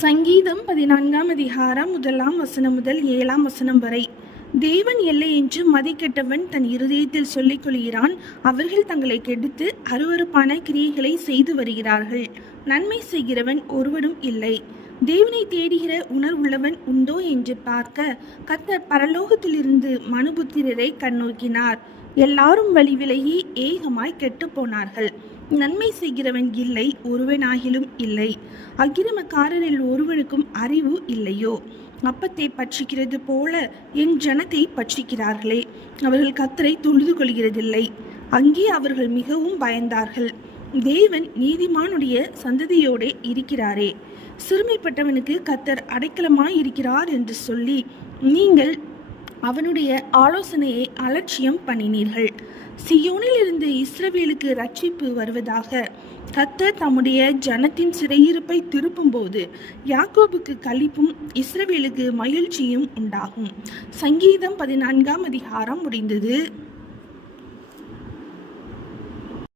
சங்கீதம் 14ஆம் அதிகாரம் 1ஆம் வசனம் முதல் 7ஆம் வசனம் வரை. தேவன் இல்லை என்று மதிக்கெட்டவன் தன் இருதயத்தில் சொல்லிக் கொள்கிறான். அவர்கள் தங்களை கெடுத்து அருவருப்பான கிரியைகளை செய்து வருகிறார்கள். நன்மை செய்கிறவன் ஒருவனும் இல்லை. தேவனை தேடுகிற உணர்வுள்ளவன் உண்டோ என்று பார்க்க கர்த்தர் பரலோகத்திலிருந்து மனுபுத்திரரை கண்ணோக்கினார். எல்லாரும் வழி விலகி ஏகமாய் கெட்டு போனார்கள். நன்மை செய்கிறவன் இல்லை, ஒருவனாகிலும் இல்லை. அக்கிரமக்காரரில் ஒருவனுக்கும் அறிவு இல்லையோ? அப்பத்தை பட்சிக்கிறது போல என் ஜனத்தை பட்சிக்கிறார்களே. அவர்கள் கர்த்தரை தொழுது கொள்கிறதில்லை. அங்கே அவர்கள் மிகவும் பயந்தார்கள். தேவன் நீதிமானுடைய சந்ததியோடே இருக்கிறாரே. சிறுமைப்பட்டவனுக்கு கர்த்தர் அடைக்கலமாய் இருக்கிறார் என்று சொல்லி நீங்கள் அவனுடைய ஆலோசனையை அலட்சியம் பண்ணினீர்கள். சியோனில் இருந்து இஸ்ரவேலுக்கு ரட்சிப்பு வருவதாக கர்த்தர் தம்முடைய ஜனத்தின் சிறையிருப்பை திருப்பும் போது யாக்கோபுக்கு களிப்பும் இஸ்ரவேலுக்கு மகிழ்ச்சியும் உண்டாகும். சங்கீதம் 14ஆம் அதிகாரம் முடிந்தது.